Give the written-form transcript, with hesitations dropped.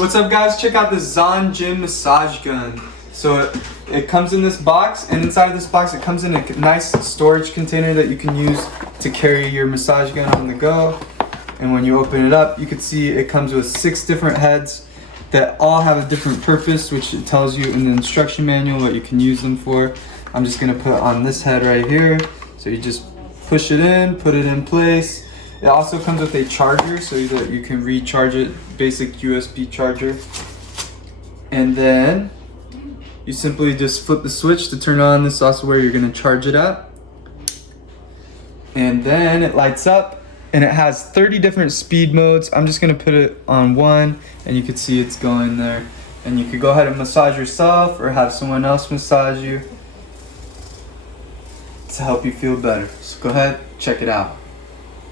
What's up guys, check out this ZonGym massage gun. So it comes in this box, and inside of this box it comes in a nice storage container that you can use to carry your massage gun on the go. And when you open it up, you can see it comes with 6 different heads that all have a different purpose, which it tells you in the instruction manual what you can use them for. I'm just gonna put on this head right here. So you just push it in, put it in place. It also comes with a charger so that you can recharge it, basic USB charger. And then you simply just flip the switch to turn on. This is also where you're gonna charge it at. And then it lights up and it has 30 different speed modes. I'm just gonna put it on 1 and you can see it's going there. And you could go ahead and massage yourself or have someone else massage you to help you feel better. So go ahead, check it out.